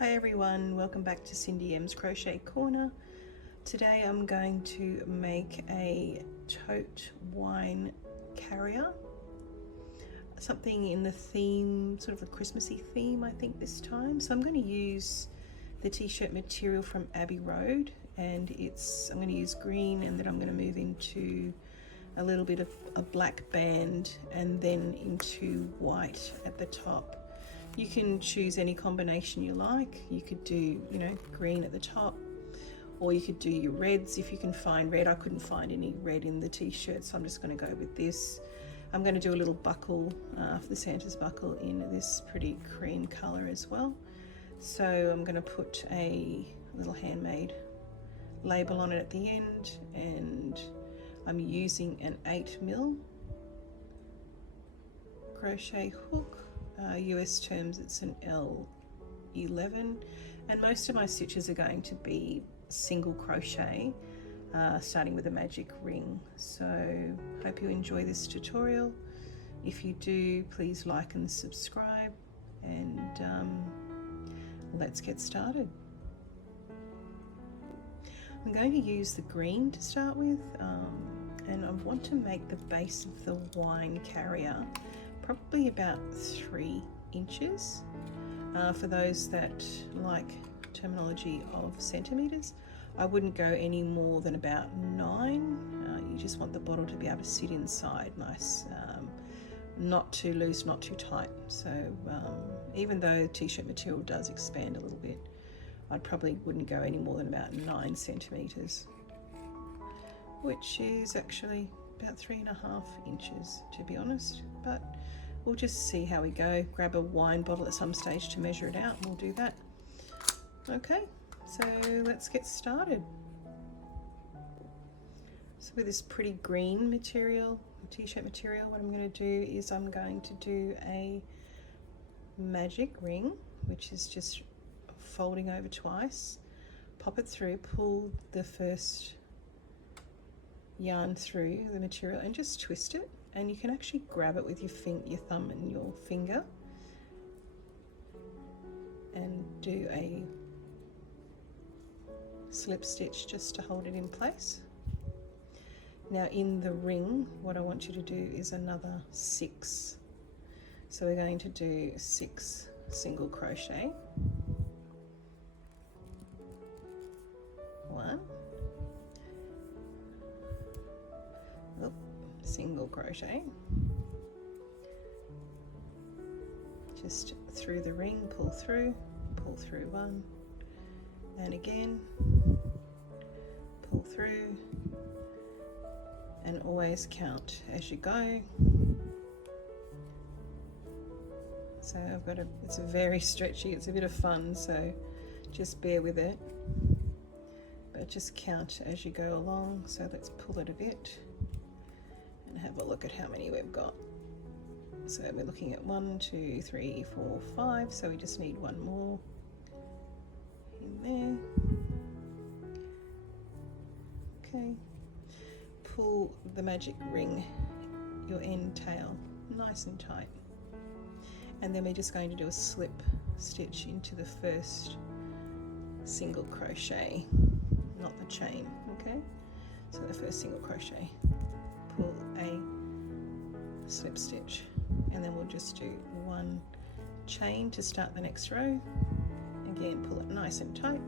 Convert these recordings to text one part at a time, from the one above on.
Hi everyone, welcome back to Cindy M's Crochet Corner. Today I'm going to make a tote wine carrier, something in the theme, sort of a Christmassy theme I think this time. So I'm going to use the t-shirt material from Abbey Road, and I'm going to use green, and then I'm going to move into a little bit of a black band and then into white at the top. You can choose any combination you like. You could do, green at the top, or you could do your reds if you can find red. I couldn't find any red in the t-shirt, so I'm just going to go with this. I'm going to do a little buckle for the Santa's buckle in this pretty cream color as well. So I'm going to put a little handmade label on it at the end, and I'm using an 8mm crochet hook. US terms it's an L11, and most of my stitches are going to be single crochet, starting with a magic ring. So hope you enjoy this tutorial. If you do, please like and subscribe, and let's get started. I'm going to use the green to start with, and I want to make the base of the wine carrier probably about 3 inches. For those that like terminology of centimeters, I wouldn't go any more than about 9. You just want the bottle to be able to sit inside nice, not too loose, not too tight. So even though t-shirt material does expand a little bit, I probably wouldn't go any more than about 9 centimeters, which is actually about 3.5 inches to be honest, but we'll just see how we go. Grab a wine bottle at some stage to measure it out, and we'll do that. Okay, so let's get started. So with this pretty green material, t-shirt material, what I'm going to do is I'm going to do a magic ring, which is just folding over twice, pop it through, pull the first yarn through the material and just twist it, and you can actually grab it with your thumb and your finger and do a slip stitch just to hold it in place. Now in the ring, what I want you to do is another 6. So we're going to do 6 single crochet. 1, single crochet, just through the ring, pull through 1, and again pull through, and always count as you go. So it's very stretchy, it's a bit of fun, so just bear with it, but just count as you go along. So let's pull it a bit and have a look at how many we've got. So we're looking at 1, 2, 3, 4, 5, so we just need 1 more in there. Okay, pull the magic ring, your end tail, nice and tight, and then we're just going to do a slip stitch into the first single crochet, not the chain. Okay, so the first single crochet, pull a slip stitch, and then we'll just do 1 chain to start the next row. Again, pull it nice and tight,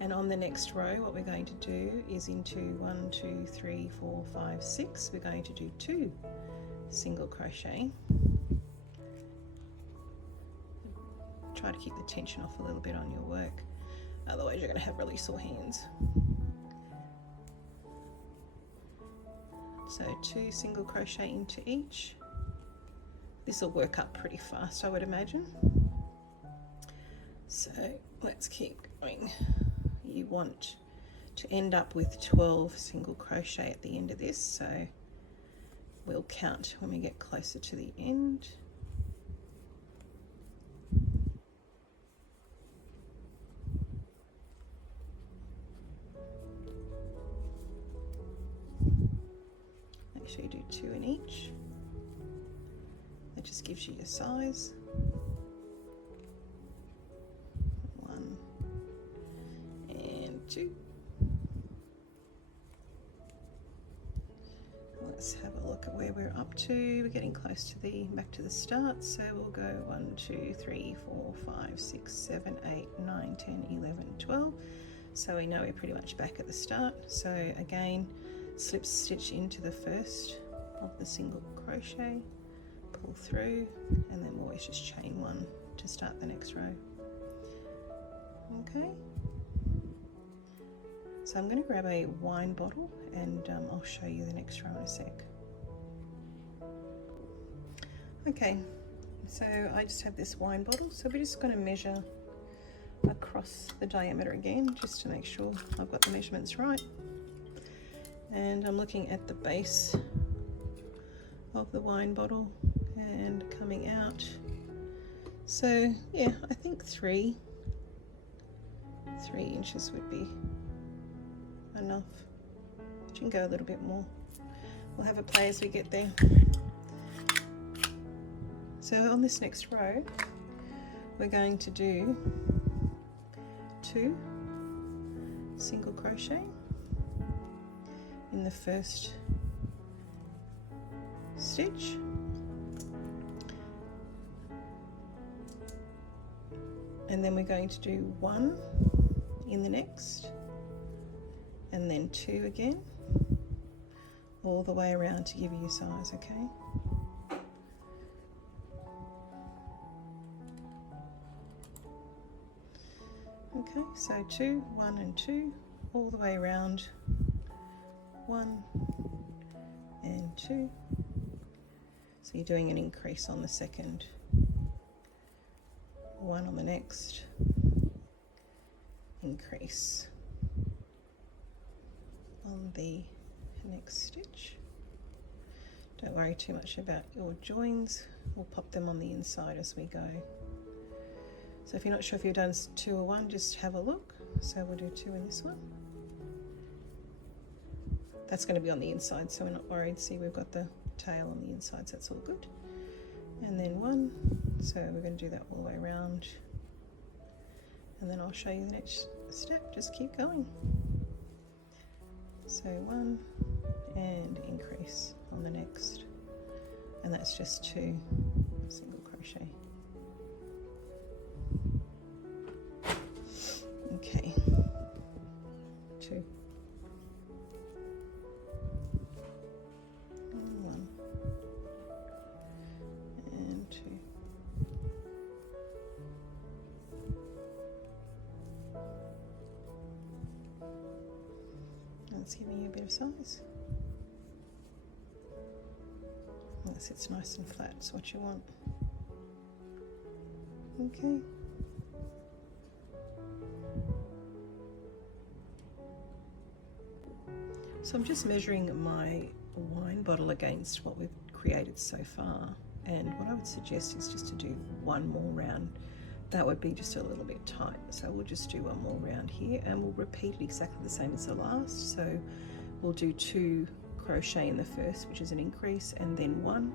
and on the next row what we're going to do is into 1, 2, 3, 4, 5, 6, we're going to do 2 single crochet. Try to keep the tension off a little bit on your work, otherwise you're going to have really sore hands. So 2 single crochet into each. This will work up pretty fast, I would imagine. So let's keep going. You want to end up with 12 single crochet at the end of this, so we'll count when we get closer to the end. Make sure you do 2 in each. That just gives you your size. 2. Let's have a look at where we're up to. We're getting close to the back to the start, so we'll go 1 2 3 4 5 6 7 8 9 10 11 12. So we know we're pretty much back at the start. So again, slip stitch into the first of the single crochet, pull through, and then we'll always just chain 1 to start the next row. Okay, so I'm going to grab a wine bottle and I'll show you the next row in a sec. Okay, so I just have this wine bottle, so we're just going to measure across the diameter again just to make sure I've got the measurements right. And I'm looking at the base of the wine bottle and coming out. So yeah, I think 3 inches would be enough. You can go a little bit more. We'll have a play as we get there. So on this next row, we're going to do 2 single crochet in the first stitch, and then we're going to do 1 in the next, and then 2 again, all the way around to give you your size, okay? Okay, so 2, 1 and 2, all the way around, 1 and 2. So you're doing an increase on the second, 1 on the next, increase on the next stitch. Don't worry too much about your joins, we'll pop them on the inside as we go. So if you're not sure if you've done 2 or 1, just have a look. So we'll do 2 in this one. That's going to be on the inside, so we're not worried. See, we've got the tail on the inside, so that's all good. And then 1, so we're going to do that all the way around. And then I'll show you the next step, just keep going. So 1 and increase on the next, and that's just 2 single crochet. Okay, 2 and 1 and 2. That's giving you a bit of size. Unless it's nice and flat, it's what you want. Okay. So I'm just measuring my wine bottle against what we've created so far, and what I would suggest is just to do 1 more round. That would be just a little bit tight, so we'll just do 1 more round here, and we'll repeat it exactly the same as the last. So we'll do 2 crochet in the first, which is an increase, and then 1,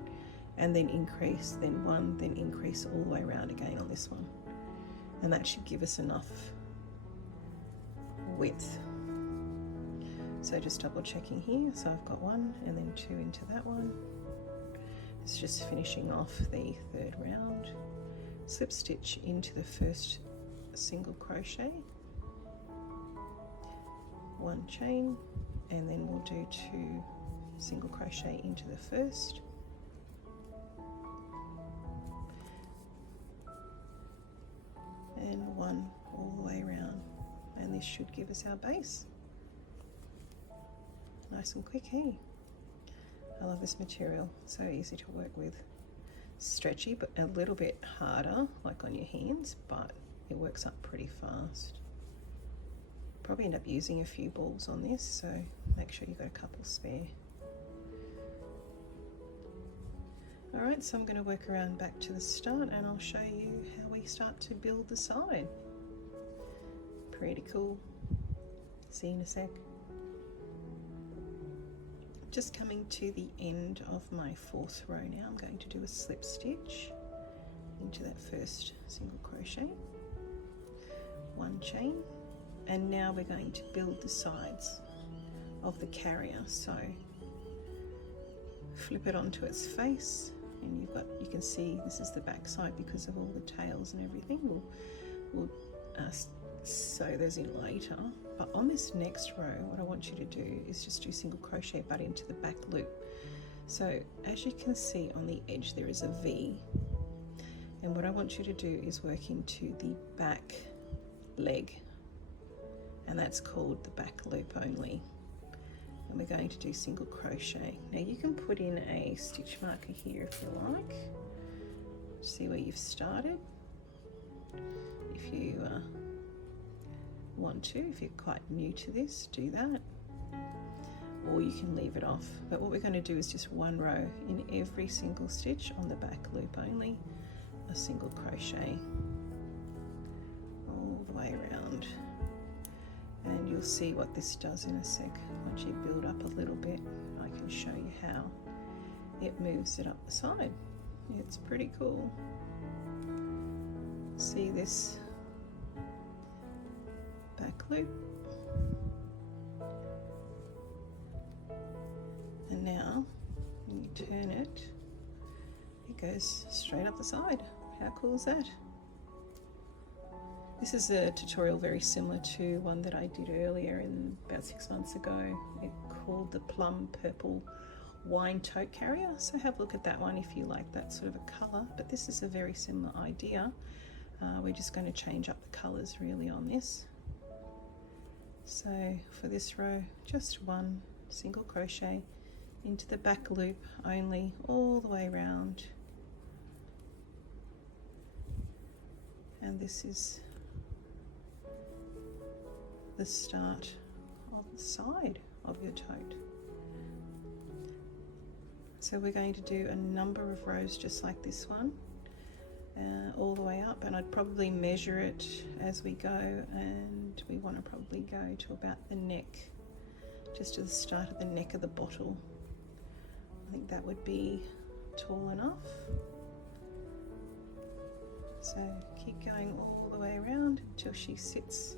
and then increase, then 1, then increase all the way around again on this one, and that should give us enough width. So just double checking here, so I've got 1 and then 2 into that one. It's just finishing off the 3rd round. Slip stitch into the first single crochet, 1 chain, and then we'll do 2 single crochet into the first, and 1 all the way around, and this should give us our base. Nice and quick, hey? I love this material, so easy to work with. Stretchy, but a little bit harder, like on your hands, but it works up pretty fast. Probably end up using a few balls on this, so make sure you've got a couple spare. Alright, so I'm going to work around back to the start and I'll show you how we start to build the side. Pretty cool. See you in a sec. Just coming to the end of my 4th row now, I'm going to do a slip stitch into that first single crochet, 1 chain, and now we're going to build the sides of the carrier. So flip it onto its face, and you can see this is the back side because of all the tails and everything. We'll sew those in later, but on this next row what I want you to do is just do single crochet but into the back loop. So as you can see on the edge there is a V, and what I want you to do is work into the back leg, and that's called the back loop only, and we're going to do single crochet. Now you can put in a stitch marker here if you like, see where you've started if you want to. If you're quite new to this, do that, or you can leave it off. But what we're going to do is just one row in every single stitch on the back loop only, a single crochet all the way around, and you'll see what this does in a sec. Once you build up a little bit, I can show you how it moves it up the side. It's pretty cool. See this back loop, and now when you turn it, it goes straight up the side. How cool is that? This is a tutorial very similar to one that I did earlier about 6 months ago. It called the plum purple wine tote carrier, so have a look at that one if you like that sort of a colour, but this is a very similar idea. We're just going to change up the colours really on this. So for this row, just one single crochet into the back loop only, all the way around, and this is the start of the side of your tote. So we're going to do a number of rows just like this one, all the way up, and I'd probably measure it as we go, and we want to probably go to about the neck, just to the start of the neck of the bottle. I think that would be tall enough. So keep going all the way around until she sits,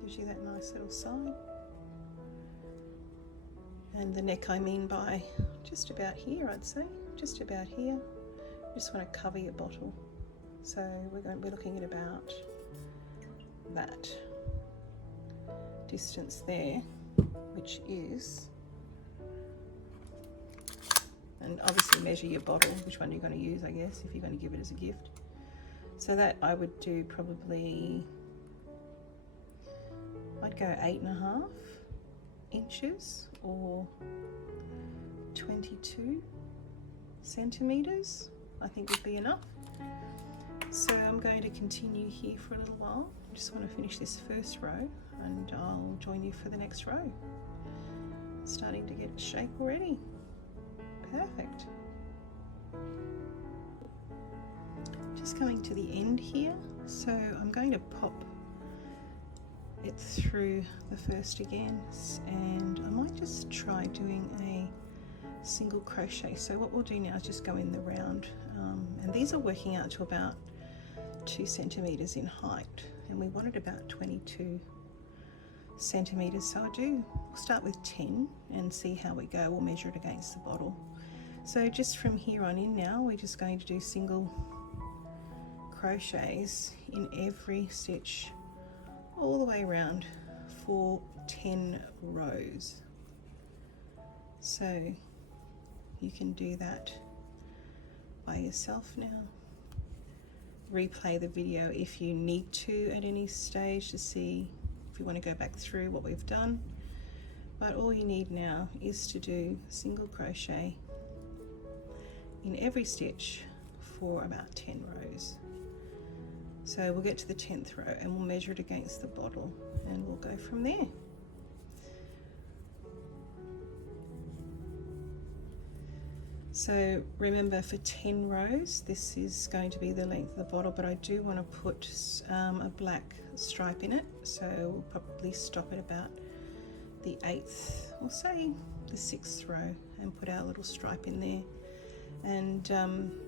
gives you that nice little side. And the neck I mean by just about here, I'd say, just about here. You just want to cover your bottle. So we're looking at about that distance there, which is, and obviously measure your bottle, which one you're going to use, I guess, if you're going to give it as a gift. So that I would do probably, I'd go 8.5 inches or 22 centimeters, I think would be enough. So I'm going to continue here for a little while. I just want to finish this first row and I'll join you for the next row. Starting to get shape already. Perfect. Just coming to the end here, so I'm going to pop it through the first again, and I might just try doing a single crochet. So what we'll do now is just go in the round, and these are working out to about 2 centimeters in height, and we wanted about 22 centimeters. So we'll start with 10 and see how we go. We'll measure it against the bottle. So just from here on in now, we're just going to do single crochets in every stitch all the way around for 10 rows. So you can do that by yourself now. Replay the video if you need to at any stage to see if you want to go back through what we've done. But all you need now is to do single crochet in every stitch for about 10 rows. So we'll get to the 10th row and we'll measure it against the bottle and we'll go from there. So remember, for 10 rows this is going to be the length of the bottle, but I do want to put a black stripe in it, so we'll probably stop at about the 8th or say the 6th row and put our little stripe in there. and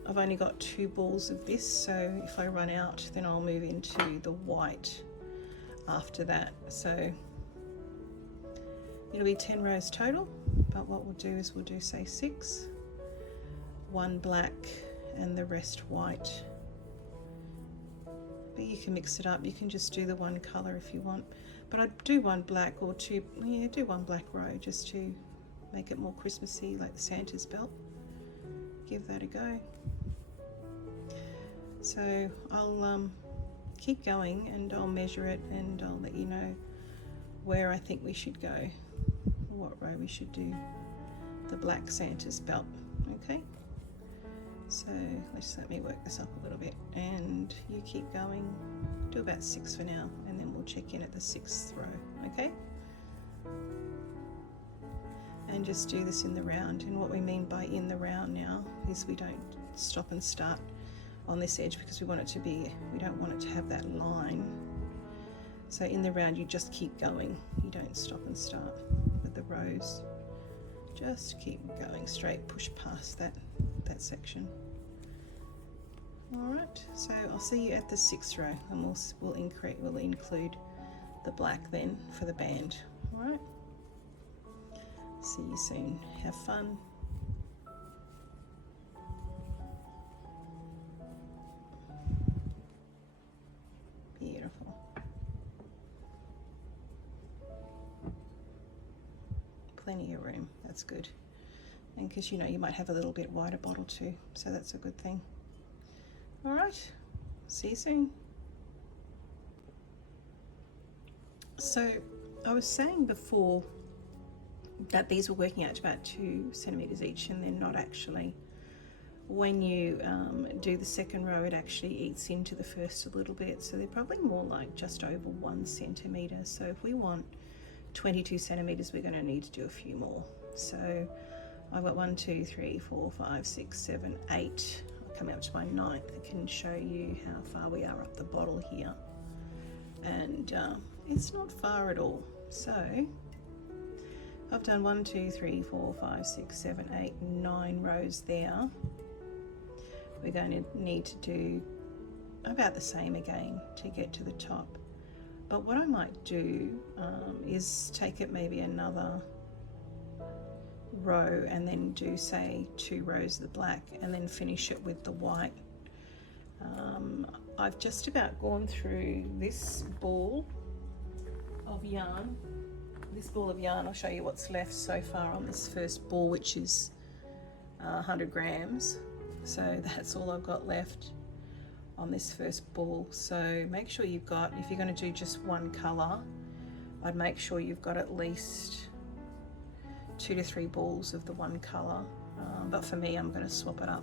I've only got 2 balls of this, so if I run out then I'll move into the white after that. So it'll be 10 rows total, but what we'll do is we'll do, say, 6, 1 black and the rest white. But you can mix it up, you can just do the one colour if you want, but I'd do 1 black or 2, yeah, do 1 black row just to make it more Christmassy, like the Santa's belt. Give that a go. So I'll keep going and I'll measure it and I'll let you know where I think we should go, what row we should do the black Santa's belt. Okay, so let me work this up a little bit and you keep going. Do about 6 for now and then we'll check in at the 6th row. Okay, and just do this in the round. And what we mean by in the round now is we don't stop and start on this edge because we want it to be, we don't want it to have that line. So in the round you just keep going, you don't stop and start with the rows, just keep going straight, push past that section. Alright, so I'll see you at the 6th row and we'll include the black then for the band. Alright, see you soon, have fun. Beautiful. Plenty of room, that's good. And because you know you might have a little bit wider bottle too, so that's a good thing. All right, see you soon. So I was saying before that these were working out to about 2 centimeters each, and they're not actually. When you do the 2nd row, it actually eats into the first a little bit, so they're probably more like just over 1 centimeter. So if we want 22 centimeters, we're going to need to do a few more. So I've got 1, 2, 3, 4, 5, 6, 7, 8. I'll come up to my 9th. I can show you how far we are up the bottle here, and it's not far at all. So I've done 1, 2, 3, 4, 5, 6, 7, 8, 9 rows there. We're going to need to do about the same again to get to the top. But what I might do is take it maybe another row and then do, say, 2 rows of the black and then finish it with the white. I've just about gone through this ball of yarn. This ball of yarn, I'll show you what's left so far on this first ball, which is 100 grams. So that's all I've got left on this first ball. So make sure you've got, if you're going to do just one colour, I'd make sure you've got at least 2 to 3 balls of the one colour. But for me, I'm going to swap it up.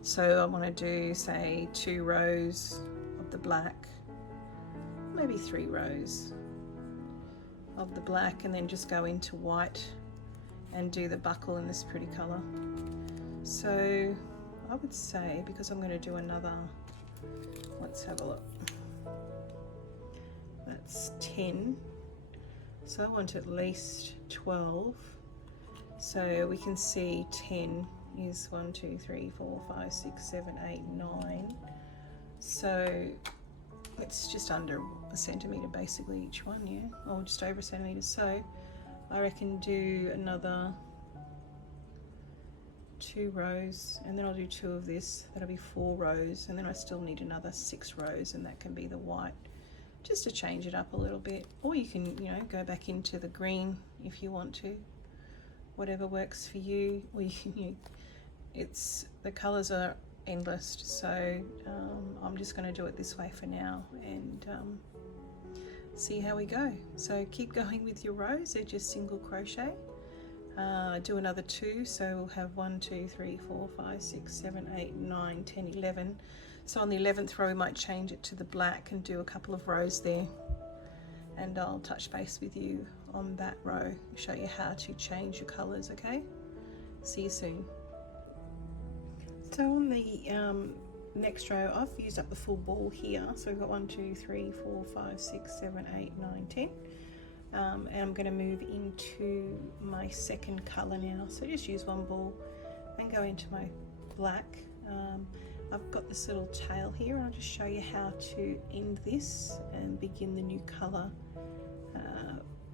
So I want to do, say, 2 rows of the black, maybe 3 rows of the black, and then just go into white and do the buckle in this pretty colour. So I would say, because I'm going to do another, let's have a look, that's 10, so I want at least 12, so we can see 10 is 1, 2, 3, 4, 5, 6, 7, 8, 9, so it's just under a centimetre basically each one, yeah, or just over a centimetre. So I reckon do another 2 rows, and then I'll do 2 of this, that'll be 4 rows, and then I still need another 6 rows, and that can be the white, just to change it up a little bit. Or you can, you know, go back into the green if you want to, whatever works for you. Or it's, the colours are endless, so I'm just going to do it this way for now and see how we go. So keep going with your rows, they're just single crochet. Do another 2, so we'll have 1, 2, 3, 4, 5, 6, 7, 8, 9, 10, 11. So on the 11th row we might change it to the black and do a couple of rows there, and I'll touch base with you on that row, show you how to change your colours. Okay, see you soon. So on the next row, I've used up the full ball here, so we've got 1, 2, 3, 4, 5, 6, 7, 8, 9, 10. And I'm going to move into my second colour now, so just use one ball and go into my black. I've got this little tail here, and I'll just show you how to end this and begin the new colour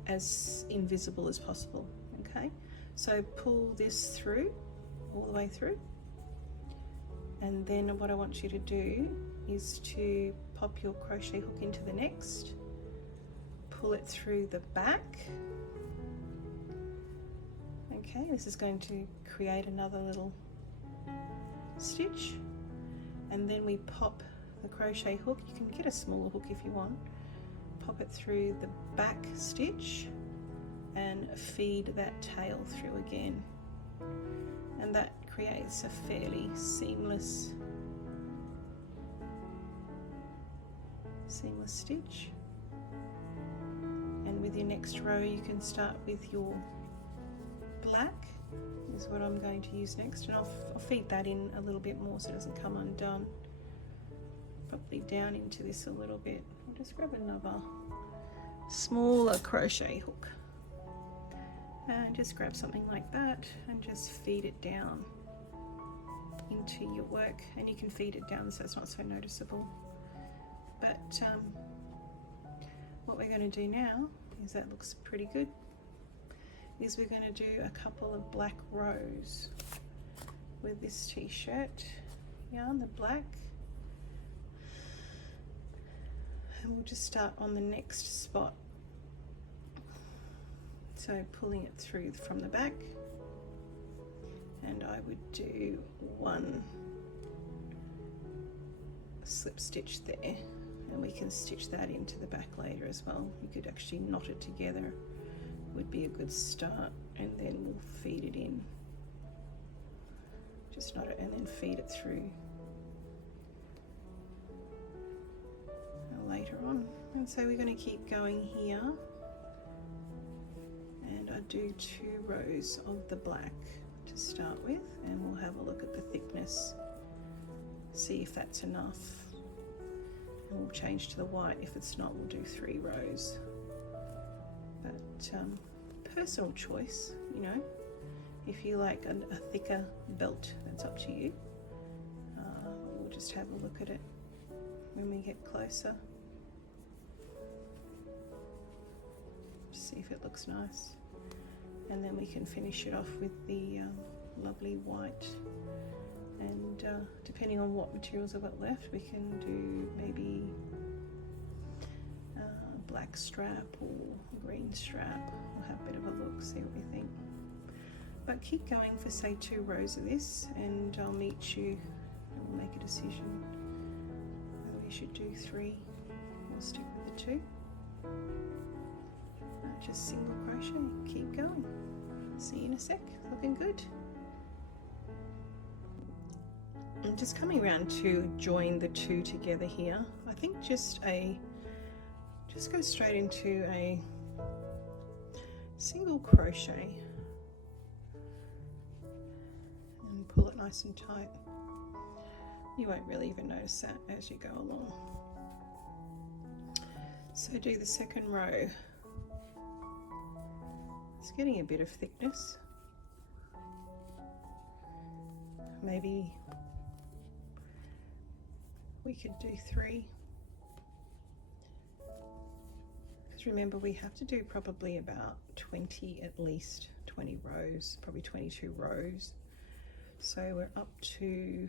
as invisible as possible. Okay, so pull this through, all the way through, and then what I want you to do is to pop your crochet hook into the next, pull it through the back. Okay, this is going to create another little stitch, and then we pop the crochet hook. You can get a smaller hook if you want. Pop it through the back stitch and feed that tail through again, and that creates a fairly seamless stitch. And with your next row you can start with your black, is what I'm going to use next, and I'll feed that in a little bit more so it doesn't come undone. Probably down into this a little bit. I'll just grab another smaller crochet hook and just grab something like that and just feed it down into your work, and you can feed it down so it's not so noticeable. But what we're going to do now is, that looks pretty good, is we're going to do a couple of black rows with this t-shirt yarn, the black, and we'll just start on the next spot. So pulling it through from the back, and I would do one slip stitch there, and we can stitch that into the back later as well. You could actually knot it together, would be a good start, and then we'll feed it in. Just knot it and then feed it through later on. And so we're going to keep going here, and I do 2 rows of the black to start with, and we'll have a look at the thickness, see if that's enough, and we'll change to the white. If it's not, we'll do 3 rows. But personal choice, you know, if you like a thicker belt, that's up to you. We'll just have a look at it when we get closer, see if it looks nice, and then we can finish it off with the lovely white. And depending on what materials I've got left, we can do maybe a black strap or a green strap. We'll have a bit of a look, see what we think. But keep going for say 2 rows of this, and I'll meet you and we'll make a decision whether we should do 3 or stick with the 2. Just single crochet, keep going. See you in a sec. Looking good. I'm just coming around to join the 2 together here. I think just go straight into a single crochet and pull it nice and tight. You won't really even notice that as you go along. So do the second row. It's getting a bit of thickness. Maybe we could do 3. Because remember, we have to do probably about 20, at least 20 rows, probably 22 rows. So we're up to,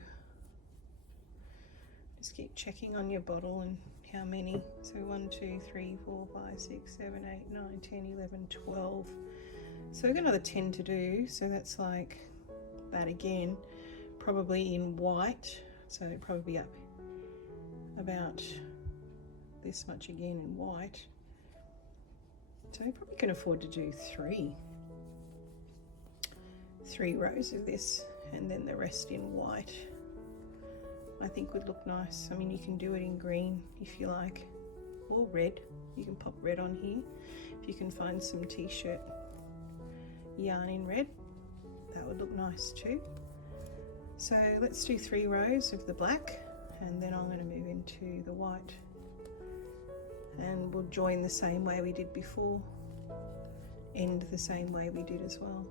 just keep checking on your bottle and how many. So 1, 2, 3, 4, 5, 6, 7, 8, 9, 10, 11, 12. So we've got another 10 to do, so that's like that again, probably in white, so it'd probably be up about this much again in white. So we probably can afford to do 3 rows of this, and then the rest in white. I think would look nice. I mean, you can do it in green if you like, or red. You can pop red on here. If you can find some t-shirt yarn in red, that would look nice too. So let's do 3 rows of the black, and then I'm going to move into the white, and we'll join the same way we did before, end the same way we did as well.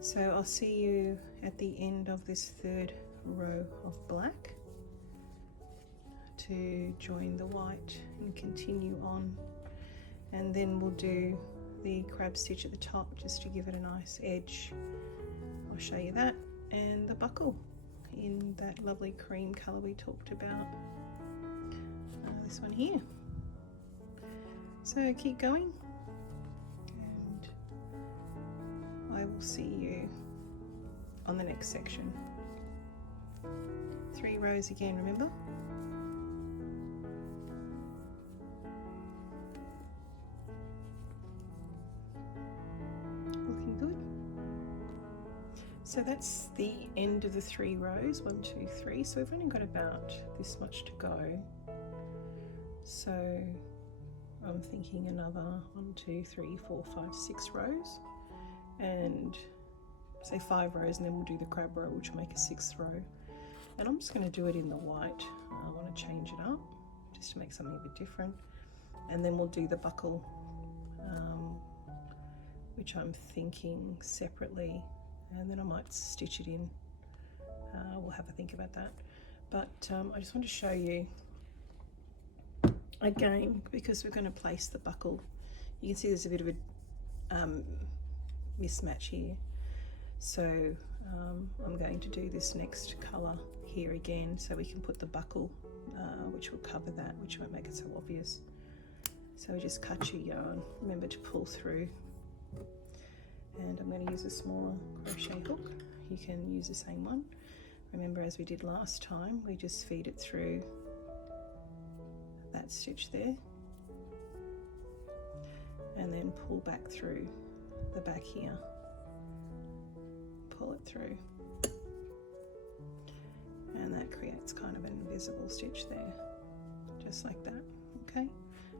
So I'll see you at the end of this third row of black to join the white and continue on, and then we'll do the crab stitch at the top just to give it a nice edge. I'll show you that, and the buckle in that lovely cream colour we talked about, this one here. So keep going, and I will see you on the next section. 3 rows again, remember? Looking good. So that's the end of the 3 rows, 1, 2, 3. So we've only got about this much to go. So I'm thinking another 1, 2, 3, 4, 5, 6 rows, and say 5 rows, and then we'll do the crab row, which will make a 6th row. And I'm just going to do it in the white. I want to change it up just to make something a bit different, and then we'll do the buckle, which I'm thinking separately, and then I might stitch it in. We'll have a think about that, but I just want to show you again, because we're going to place the buckle. You can see there's a bit of a mismatch here, so I'm going to do this next colour here again so we can put the buckle, which will cover that, which won't make it so obvious. So just cut your yarn, remember to pull through, and I'm going to use a smaller crochet hook. You can use the same one. Remember, as we did last time, we just feed it through that stitch there, and then pull back through the back here, pull it through, and that creates kind of an invisible stitch there, just like that. Okay,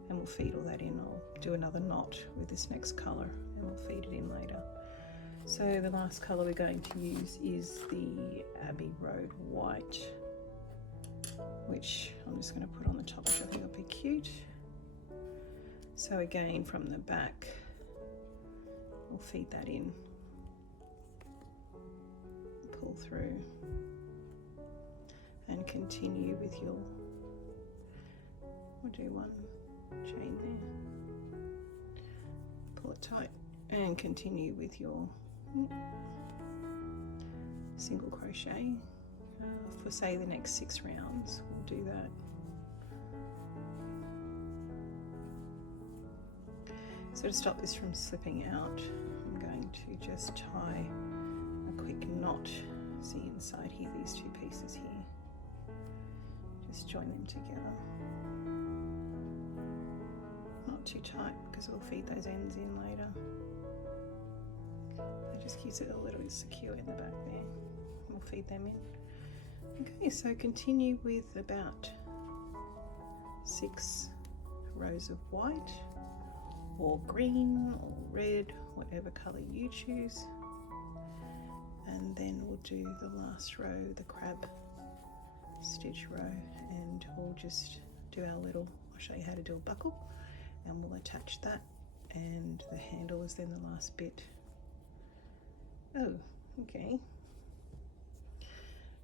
and we'll feed all that in. I'll do another knot with this next colour and we'll feed it in later. So the last colour we're going to use is the Abbey Road White, which I'm just going to put on the top, which I think will be cute. So again, from the back, we'll feed that in, pull through, and continue with your, we'll do 1 chain there, pull it tight, and continue with your single crochet. For say the next 6 rounds, we'll do that. So to stop this from slipping out, I'm going to just tie a quick knot. See inside here, these 2 pieces here. Just join them together. Not too tight because we'll feed those ends in later. That just keeps it a little bit secure in the back there. We'll feed them in. Okay, so continue with about 6 rows of white, or green, or red, whatever colour you choose. And then we'll do the last row, the crab stitch row, and we'll just do our little, I'll show you how to do a buckle, and we'll attach that, and the handle is then the last bit. Oh, okay.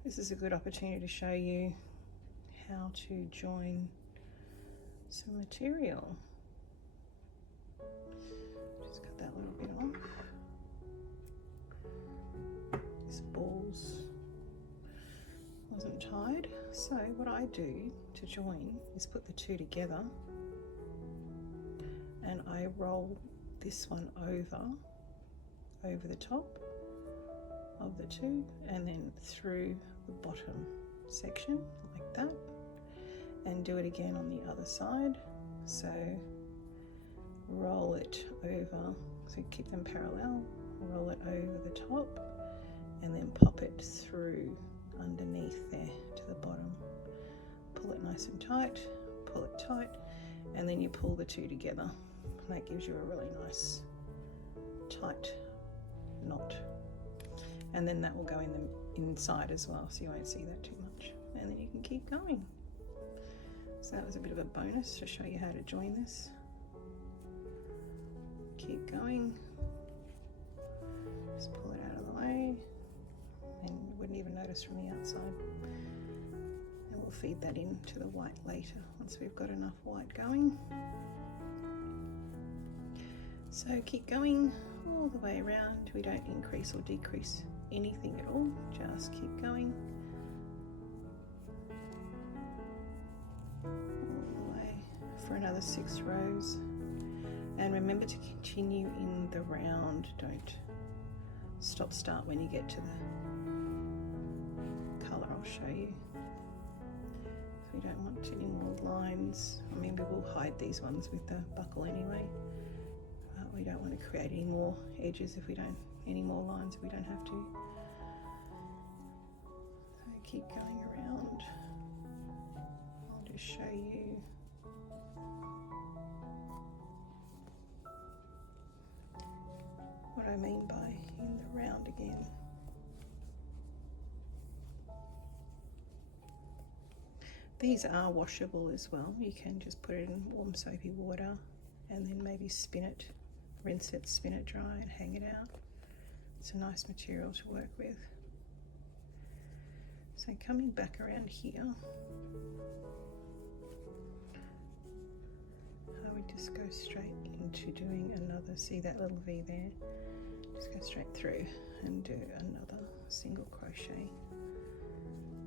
This is a good opportunity to show you how to join some material. Just cut that little bit off. This ball's wasn't tied, so what I do to join is put the 2 together, and I roll this one over the top of the 2, and then through the bottom section like that, and do it again on the other side. So roll it over, so keep them parallel, roll it over the top, and then pop it through underneath there to the bottom. Pull it nice and tight, pull it tight, and then you pull the 2 together. And that gives you a really nice tight knot. And then that will go in the inside as well, so you won't see that too much. And then you can keep going. So that was a bit of a bonus to show you how to join this. Keep going. Just pull it out of the way, and you wouldn't even notice from the outside. And we'll feed that into the white later once we've got enough white going. So keep going all the way around. We don't increase or decrease anything at all, just keep going all the way for another 6 rows. And remember to continue in the round, don't start when you get to the colour I'll show you. So we don't want any more lines. I mean, we will hide these ones with the buckle anyway. We don't want to create any more edges if we don't, any more lines if we don't have to. So keep going around. I'll just show you. What I mean by in the round again. These are washable as well. You can just put it in warm soapy water and then maybe spin it. Rinse it, spin it dry and hang it out. It's a nice material to work with. So coming back around here, I would just go straight into doing another, see that little V there? Just go straight through and do another single crochet.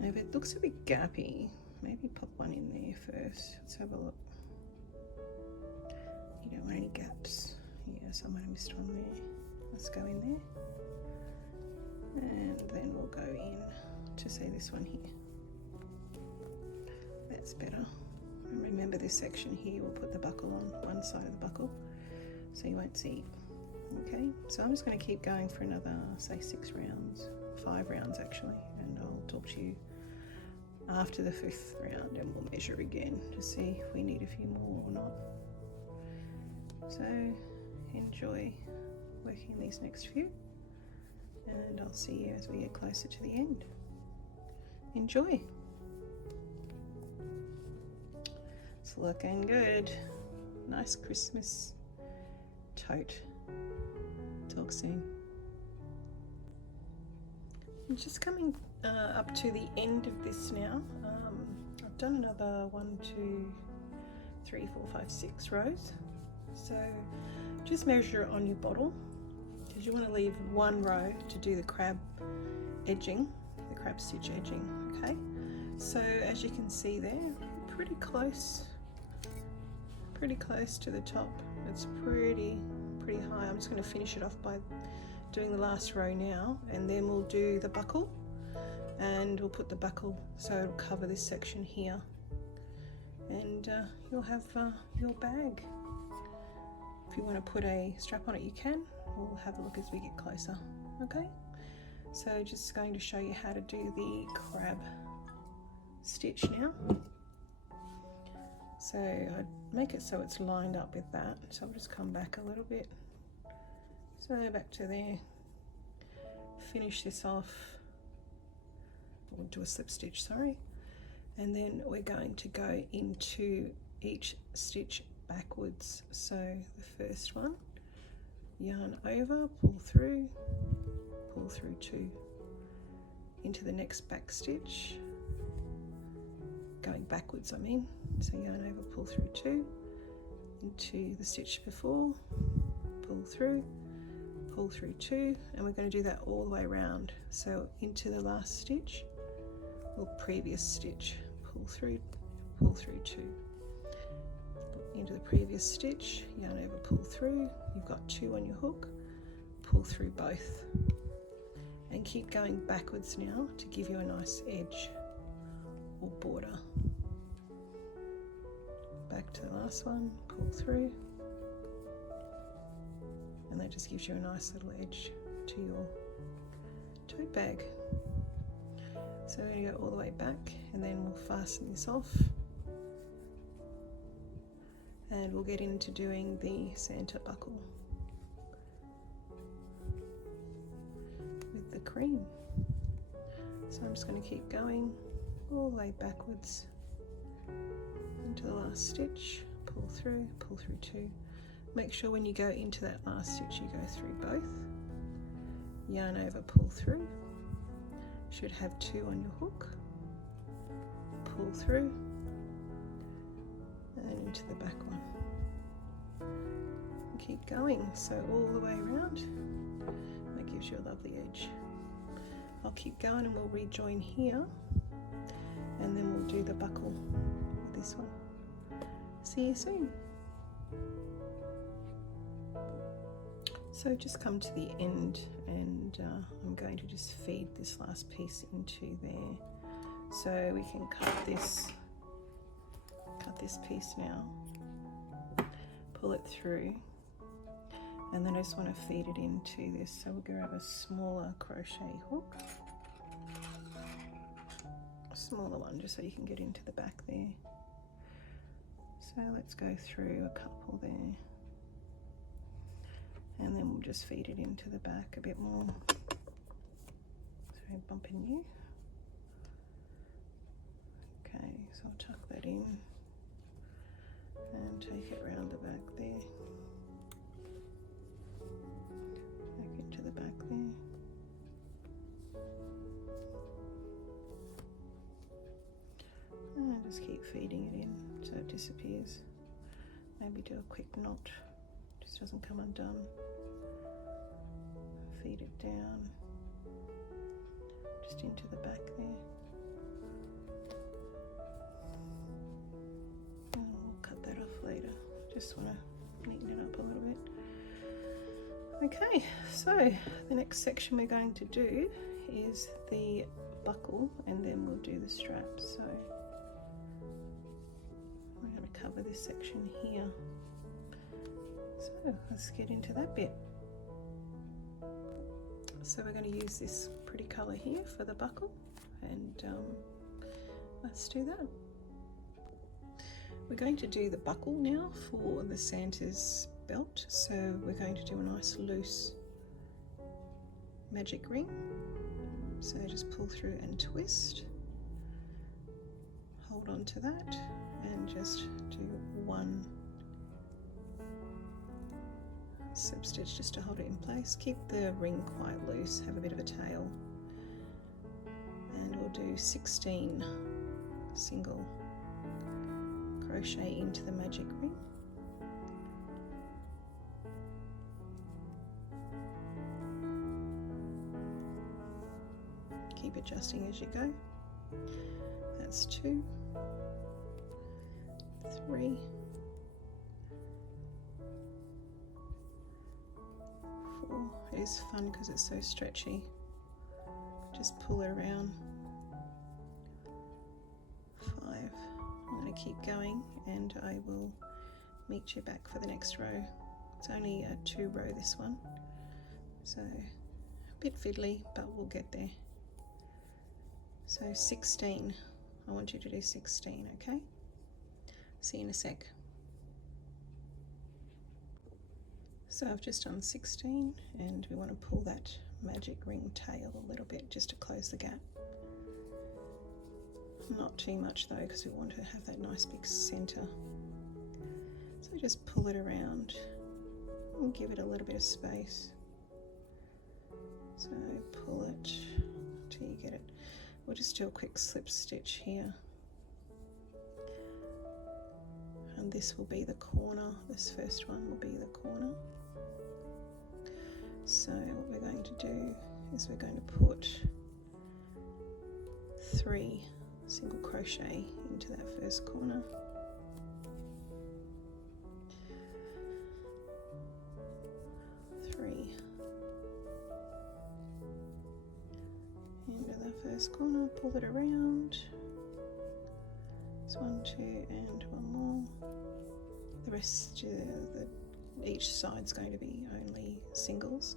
Now if it looks a bit gappy, maybe pop one in there first. Let's have a look. You don't want any gaps. Yes, I might have missed one there. Let's go in there. And then we'll go in to see this one here. That's better. And remember this section here, we'll put the buckle on one side of the buckle so you won't see it. Okay, so I'm just going to keep going for another, say 6 rounds, 5 rounds actually, and I'll talk to you after the 5th round and we'll measure again to see if we need a few more or not. So enjoy working these next few, and I'll see you as we get closer to the end. Enjoy. It's looking good. Nice Christmas tote. Talk soon. I'm just coming up to the end of this now. I've done another 1, 2, 3, 4, 5, 6 rows. So just measure it on your bottle because you want to leave 1 row to do the crab edging, the crab stitch edging. Okay, so as you can see there, pretty close to the top. It's pretty high. I'm just going to finish it off by doing the last row now, and then we'll do the buckle, and we'll put the buckle so it'll cover this section here, and you'll have your bag. If you want to put a strap on it, you can. We'll have a look as we get closer. Okay, so just going to show you how to do the crab stitch now. So I'd make it so it's lined up with that. So I'll just come back a little bit. So back to there. Finish this off. We'll do a slip stitch, sorry. And then we're going to go into each stitch backwards. So the first one, yarn over, pull through 2 into the next back stitch, going backwards I mean, so yarn over, pull through 2 into the stitch before, pull through 2, and we're going to do that all the way around. So into the last stitch or previous stitch, pull through 2 into the previous stitch, yarn over, pull through, you've got 2 on your hook, pull through both, and keep going backwards now to give you a nice edge or border. Back to the last one, pull through, and that just gives you a nice little edge to your tote bag. So we're going to go all the way back, and then we'll fasten this off, and we'll get into doing the Santa buckle with the cream. So I'm just going to keep going all the way backwards into the last stitch, pull through 2. Make sure when you go into that last stitch you go through both, yarn over, pull through. Should have 2 on your hook. Pull through and into the back one. And keep going, so all the way around. That gives you a lovely edge. I'll keep going and we'll rejoin here, and then we'll do the buckle with this one. See you soon. So just come to the end, and I'm going to just feed this last piece into there. So we can cut this piece now, pull it through, and then I just want to feed it into this. So we'll grab a smaller crochet hook, a smaller one, just so you can get into the back there. So let's go through a couple there, and then we'll just feed it into the back a bit more. So bumping you. Okay, so I'll tuck that in and take it round the back there. Back into the back there. And just keep feeding it in so it disappears. Maybe do a quick knot, just doesn't come undone. Feed it down, just into the back there. And we'll cut that off later. Just want to neaten it up a little bit. Okay, so the next section we're going to do is the buckle, and then we'll do the straps. So we're going to cover this section here. So let's get into that bit. So we're going to use this pretty colour here for the buckle, and let's do that. We're going to do the buckle now for the Santa's belt. So we're going to do a nice loose magic ring. So just pull through and twist. Hold on to that and just do one slip stitch just to hold it in place. Keep the ring quite loose, have a bit of a tail, and we'll do 16 single crochet into the magic ring. Keep adjusting as you go. That's 2, 3, 4. It is fun because it's so stretchy. Just pull it around. 5. I'm going to keep going, and I will meet you back for the next row. It's only a 2 row this one, so a bit fiddly, but we'll get there. So 16. I want you to do 16, okay? See you in a sec. So I've just done 16, and we want to pull that magic ring tail a little bit just to close the gap. Not too much though, because we want to have that nice big center. So just pull it around and give it a little bit of space. So pull it till you get it. We'll just do a quick slip stitch here. And this will be the corner. This first one will be the corner. So what we're going to do is we're going to put 3 single crochet into that first corner. Into the first corner, pull it around. It's 1, 2, and 1 more. The rest, each side's going to be only singles.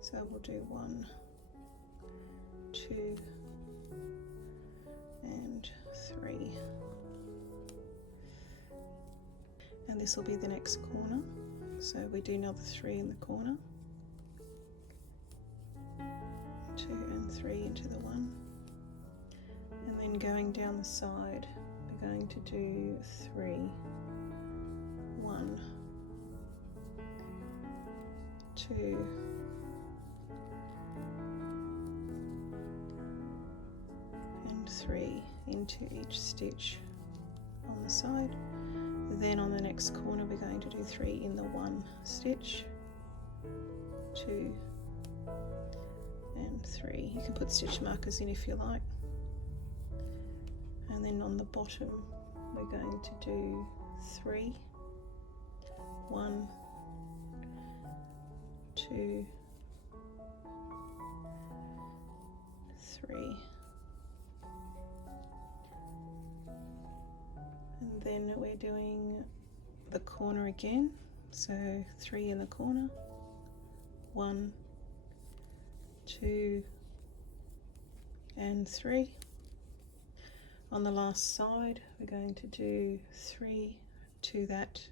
So we'll do 1, 2, and 3. And this will be the next corner. So we do another 3 in the corner. 2 and 3 into the 1. And then going down the side, we're going to do 3, 1, 2, 3 into each stitch on the side. Then on the next corner we're going to do 3 in the one stitch, 2 and 3. You can put stitch markers in if you like. And then on the bottom we're going to do 3, 1, 2, 3. And then we're doing the corner again, so 3 in the corner, 1, 2 and 3. On the last side we're going to do 3 to that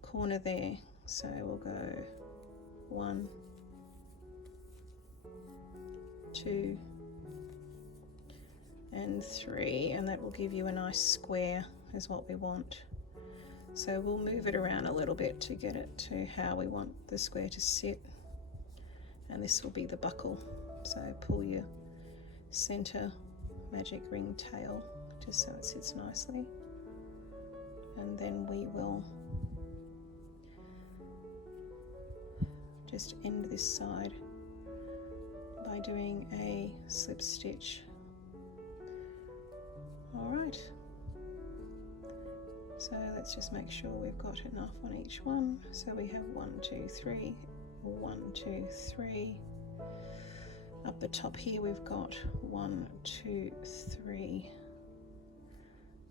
corner there, so we'll go 1, 2 and 3, and that will give you a nice square is what we want. So we'll move it around a little bit to get it to how we want the square to sit, and this will be the buckle. So pull your center magic ring tail just so it sits nicely, and then we will just end this side by doing a slip stitch. Alright, so let's just make sure we've got enough on each one. So we have 1, 2, 3, 1, 2, 3. Up the top here we've got 1, 2, 3,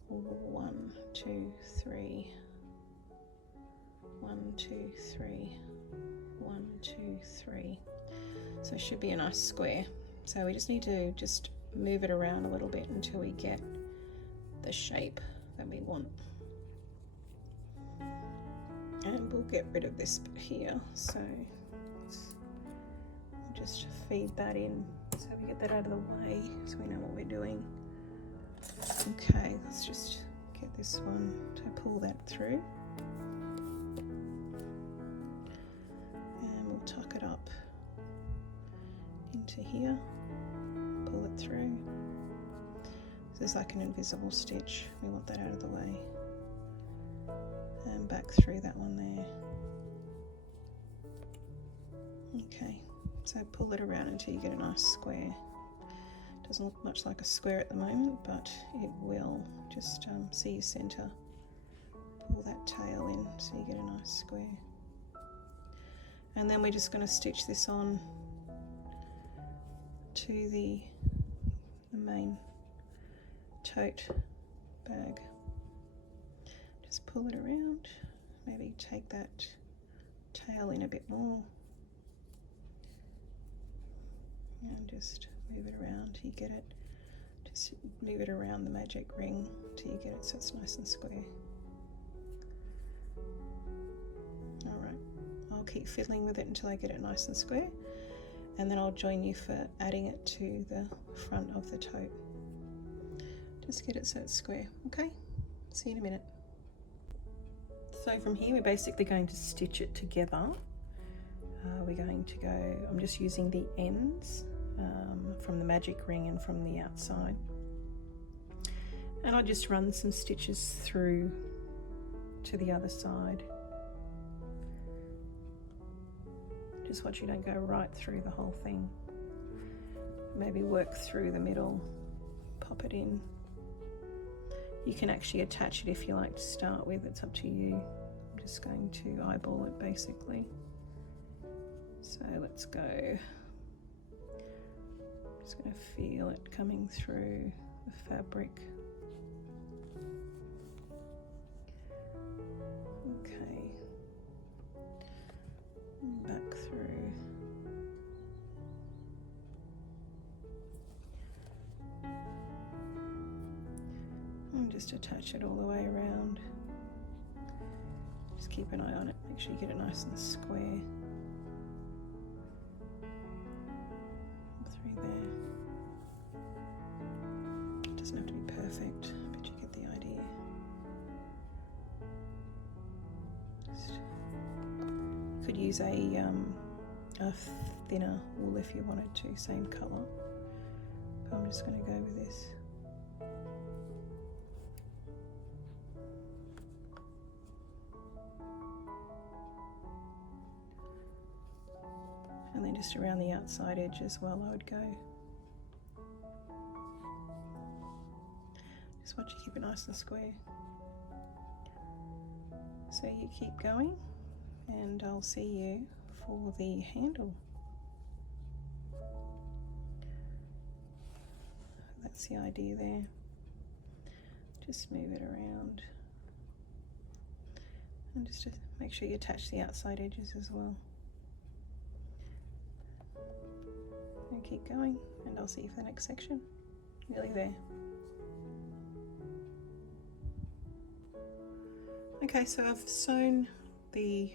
1, 2, 3, 1, 2, 3, 1, 2, 3. So it should be a nice square. So we just need to just move it around a little bit until we get the shape that we want. And we'll get rid of this bit here, so we'll just feed that in so we get that out of the way so we know what we're doing. Okay, let's just get this one to pull that through, and we'll tuck it up into here, pull it through. This is like an invisible stitch, we want that out of the way, and back through that one there. Okay, so pull it around until you get a nice square. Doesn't look much like a square at the moment, but it will. Just see your center, pull that tail in so you get a nice square. And then we're just going to stitch this on to the main tote bag. Just pull it around, maybe take that tail in a bit more, and just move it around till you get it. Just move it around the magic ring till you get it so it's nice and square. Alright, I'll keep fiddling with it until I get it nice and square, and then I'll join you for adding it to the front of the tote. Just get it so it's square. Okay, see you in a minute. So from here we're basically going to stitch it together. We're going to go, I'm just using the ends from the magic ring and from the outside, and I'll just run some stitches through to the other side. Just watch you don't go right through the whole thing. Maybe work through the middle, pop it in. You can actually attach it if you like to start with, it's up to you. I'm just going to eyeball it basically. So let's go. Just going to feel it coming through the fabric. Okay. Back through. And just attach it all the way around. Just keep an eye on it, make sure you get it nice and square. Through there. It doesn't have to be perfect, but you get the idea. Just, you could use a thinner wool if you wanted to, same colour. But I'm just going to go with this. then just around the outside edge as well I would go. Just want you to keep it nice and square. So you keep going and I'll see you for the handle. That's the idea there. Just move it around and just to make sure you attach the outside edges as well. And keep going and I'll see you for the next section. Nearly there. Okay, so I've sewn the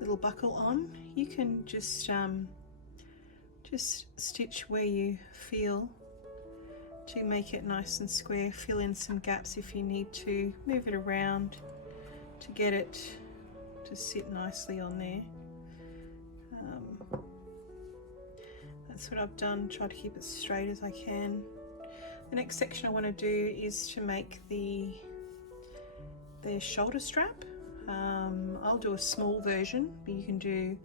little buckle on. You can just stitch where you feel to make it nice and square. Fill in some gaps if you need to. Move it around to get it to sit nicely on there. That's what I've done. Try to keep it straight as I can. The next section I want to do is to make the shoulder strap. I'll do a small version, but you can do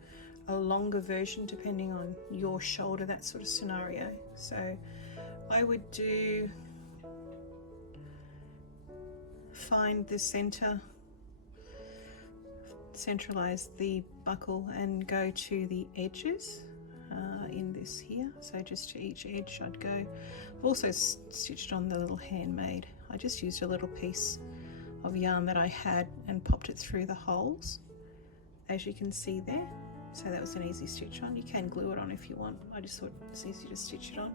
a longer version depending on your shoulder, that sort of scenario. So I would find the center, centralize the buckle and go to the edges in this here. So just to each edge I'd go. I've also stitched on the little handmade. I just used a little piece of yarn that I had and popped it through the holes, as you can see there. So that was an easy stitch on. You can glue it on if you want. I just thought it's easy to stitch it on.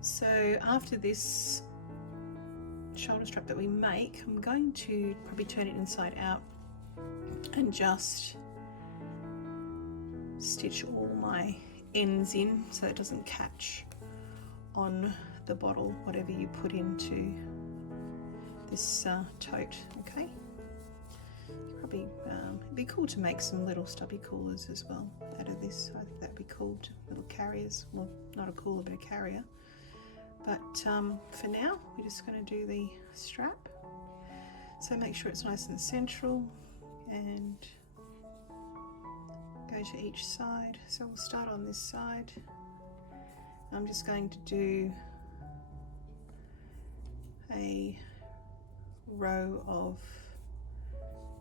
So after this shoulder strap that we make, I'm going to probably turn it inside out and just stitch all my ends in so it doesn't catch on the bottle, whatever you put into this tote. Okay, probably it'd be cool to make some little stubby coolers as well out of this. I think that'd be cool, little carriers. Well, not a cooler but a carrier. But for now we're just going to do the strap. So make sure it's nice and central and go to each side. So we'll start on this side. I'm just going to do a row of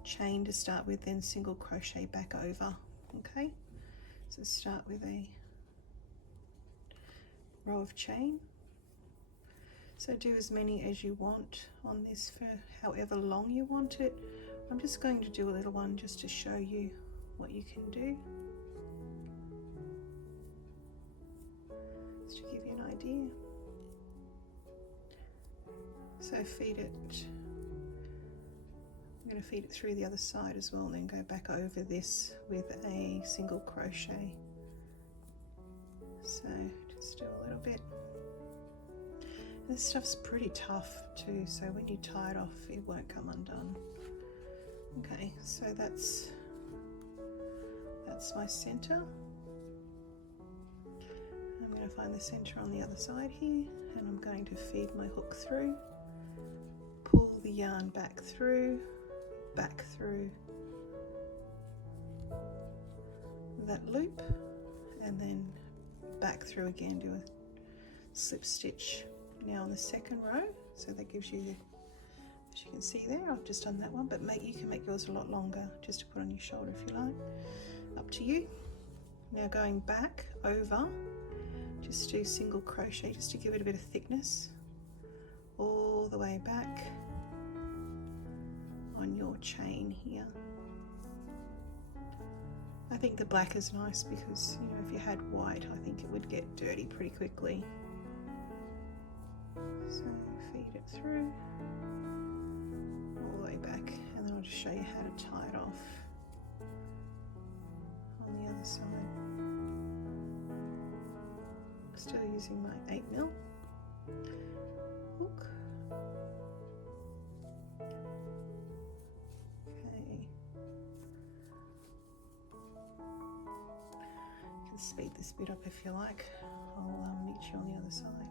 chain to start with, then single crochet back over. Okay, so start with a row of chain. So do as many as you want on this for however long you want it. I'm just going to do a little one just to show you what you can do, just to give you an idea. So feed it, I'm going to feed it through the other side as well and then go back over this with a single crochet. So just do a little bit. This stuff's pretty tough too, so when you tie it off it won't come undone. Okay, so that's my center. I'm going to find the center on the other side here and I'm going to feed my hook through, pull the yarn back through that loop and then back through again, do a slip stitch now on the second row. So that gives you, as you can see there, I've just done that one, but you can make yours a lot longer just to put on your shoulder if you like, up to you. Now going back over, just do single crochet just to give it a bit of thickness all the way back on your chain here. I think the black is nice because, you know, if you had white I think it would get dirty pretty quickly. So feed it through all the way back and then I'll just show you how to tie it off on the other side. Still using my 8mm hook. Okay. You can speed this bit up if you like. I'll meet you on the other side.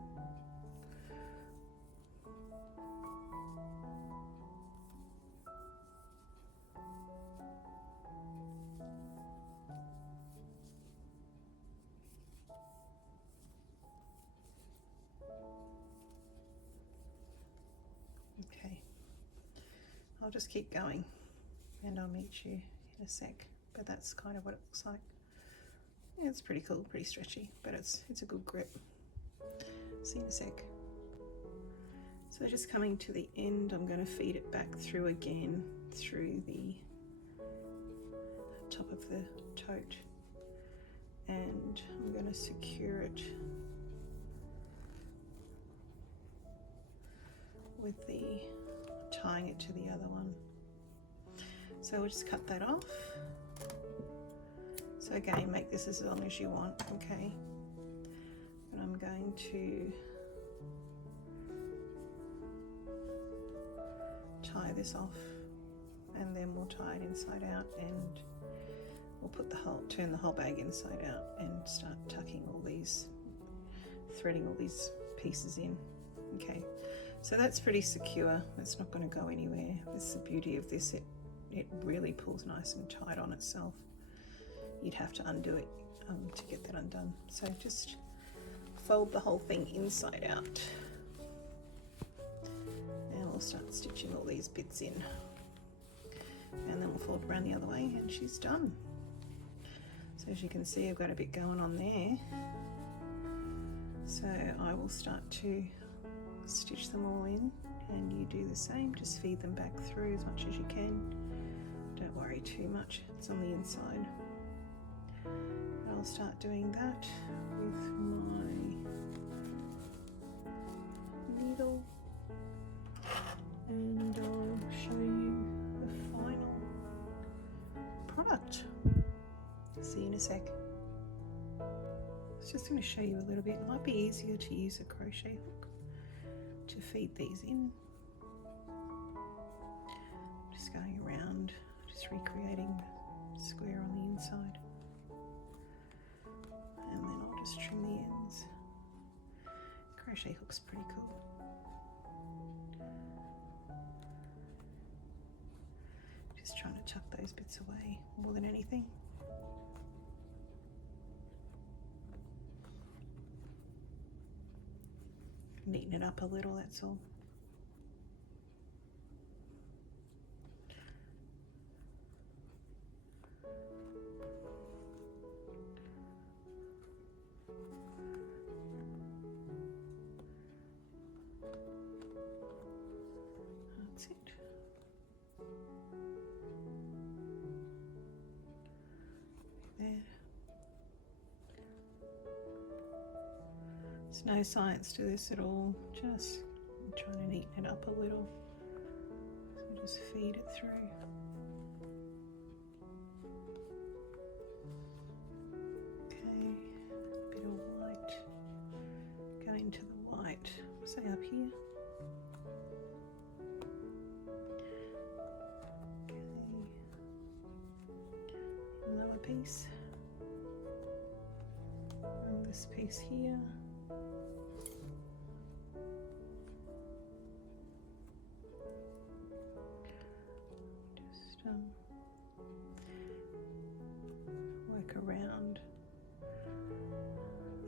I'll just keep going and I'll meet you in a sec. But that's kind of what it looks like. Yeah, it's pretty cool, pretty stretchy, but it's a good grip. See you in a sec. So just coming to the end, I'm going to feed it back through again through the top of the tote, and I'm going to secure it with the tying it to the other one. So we'll just cut that off. So again, make this as long as you want, okay? And I'm going to tie this off, and then we'll tie it inside out, and we'll put turn the whole bag inside out and start tucking all these, threading all these pieces in. Okay, so that's pretty secure. It's not going to go anywhere. That's the beauty of this. It really pulls nice and tight on itself. You'd have to undo it to get that undone. So just fold the whole thing inside out. And we'll start stitching all these bits in. And then we'll fold around the other way and she's done. So as you can see, I've got a bit going on there. So I will start to stitch them all in, and you do the same. Just feed them back through as much as you can. Don't worry too much, it's on the inside. I'll start doing that with my needle, and I'll show you the final product. See you in a sec. I was just going to show you a little bit. It might be easier to use a crochet hook to feed these in. Just going around, just recreating the square on the inside. And then I'll just trim the ends. Crochet hook's pretty cool. Just trying to tuck those bits away more than anything. Neaten it up a little, that's all. That's it. There. There's no science to this at all, just trying to neaten it up a little. So just feed it through. Okay, a bit of white, going to the white, say up here. Okay, another piece, and this piece here. Work around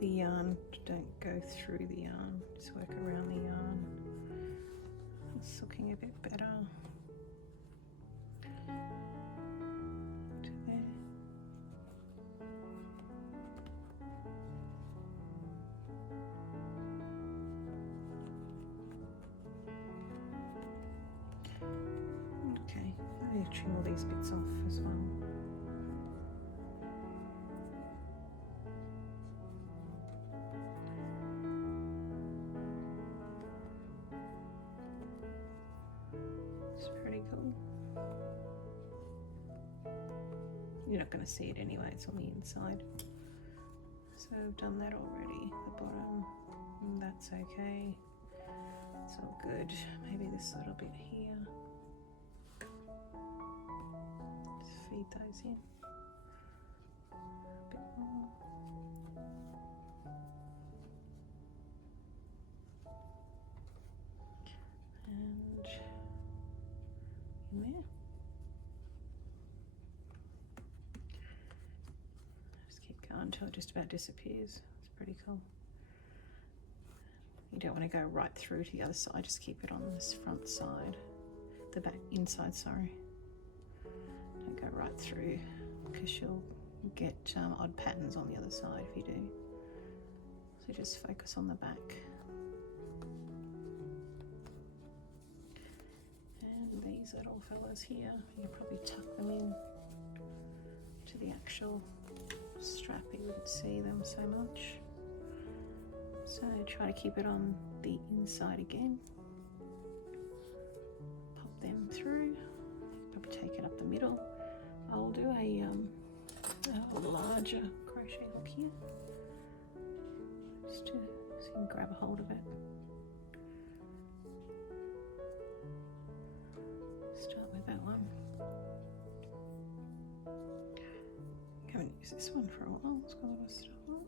the yarn, don't go through the yarn, just work around the yarn. It's looking a bit better. To there. Okay, I'm going to trim all these bits off as well. It's pretty cool. You're not going to see it anyway, it's on the inside. So I've done that already, the bottom, and that's okay. It's all good. Maybe this little bit here. Feed those in a bit more. And in there. Just keep going until it just about disappears. It's pretty cool. You don't want to go right through to the other side, just keep it on this front side. the back inside, sorry. Don't go right through because you'll get odd patterns on the other side if you do. So just focus on the back. And these little fellas here, you probably tuck them in to the actual strap, you wouldn't see them so much. So try to keep it on the inside again. Pop them through, probably take it up the middle. I'll do a larger crochet hook here, just so you can grab a hold of it. Start with that one. Haven't used this one for a while, it's got a lot of stuff on it.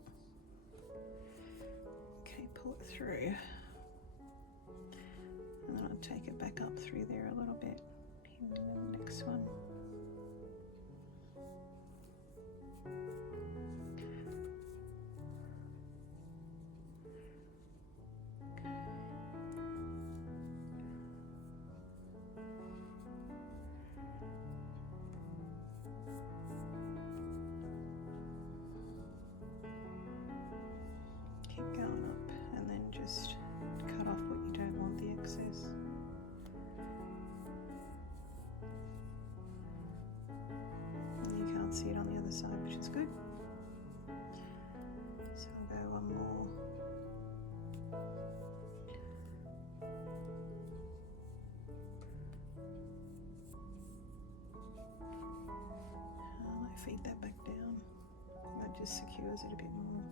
Okay, pull it through, and then I'll take it back up through there a little bit, and then the next one. Keep going up and then just cut off what you don't want, the excess. And you can't see it on the other side, which is good. So I'll go one more. I might feed that back down. That just secures it a bit more.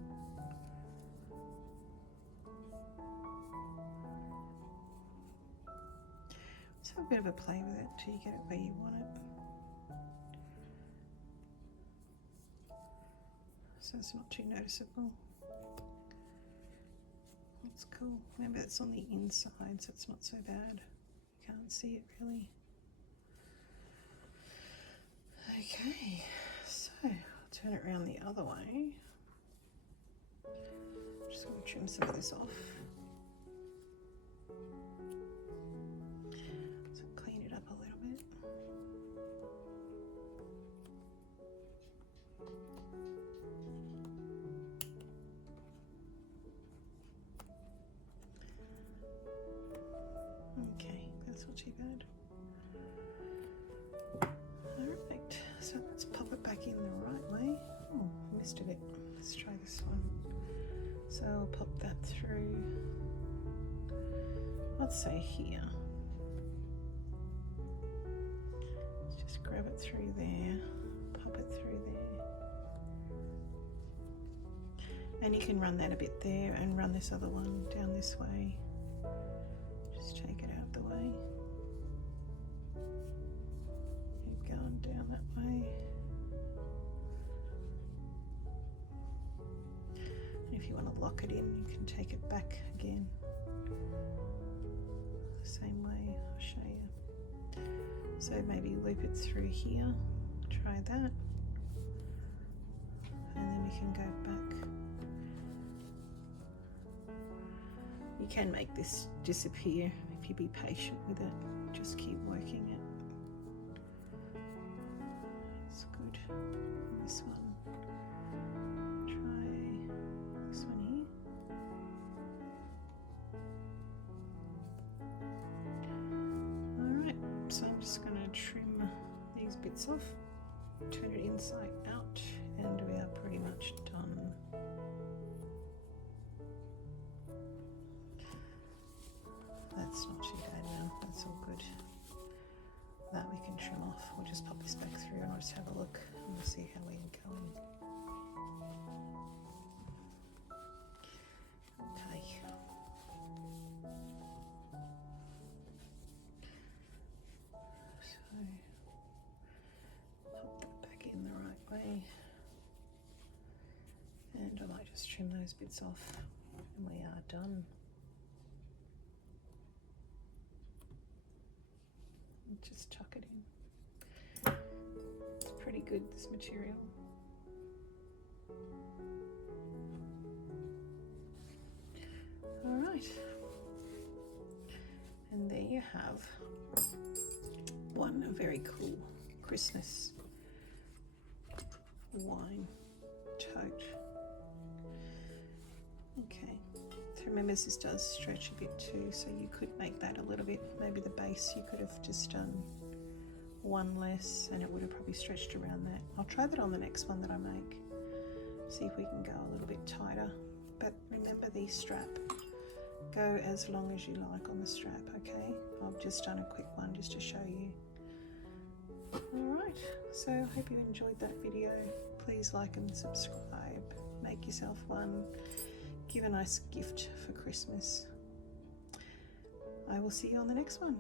Just have a bit of a play with it till you get it where you want it. So it's not too noticeable. That's cool. Maybe it's on the inside, so it's not so bad. You can't see it really. Okay, so I'll turn it around the other way. Just going to trim some of this off. So clean it up a little bit. Okay, that's not too bad. Alright, so let's pop it back in the right way. Oh, missed a bit. Let's try this one. So I'll pop that through, let's say here. Let's just grab it through there, pop it through there. And you can run that a bit there and run this other one down this way. Just take it out of the way. Keep going down that way. And if you want to lock it in, you can take it back again. The same way, I'll show you. So maybe loop it through here, try that. And then we can go back. You can make this disappear if you be patient with it. Just keep working it. It's good. And this one. Try this one here. Alright, so I'm just going to trim these bits off, turn it inside out, and we are pretty much done. That's not too bad now, that's all good. That we can trim off. We'll just pop this back through and I'll just have a look and we'll see how we're going. Okay. So, pop that back in the right way. And I might just trim those bits off and we are done. Just chuck it in. It's pretty good, this material. All right, and there you have one, a very cool Christmas wine tote. Okay, so remember this does stretch a bit too, so you could make that a little bit, maybe the base you could have just done one less and it would have probably stretched around that. I'll try that on the next one that I make, see if we can go a little bit tighter. But remember the strap, go as long as you like on the strap, okay? I've just done a quick one just to show you. Alright, so I hope you enjoyed that video. Please like and subscribe, make yourself one, give a nice gift for Christmas. I will see you on the next one.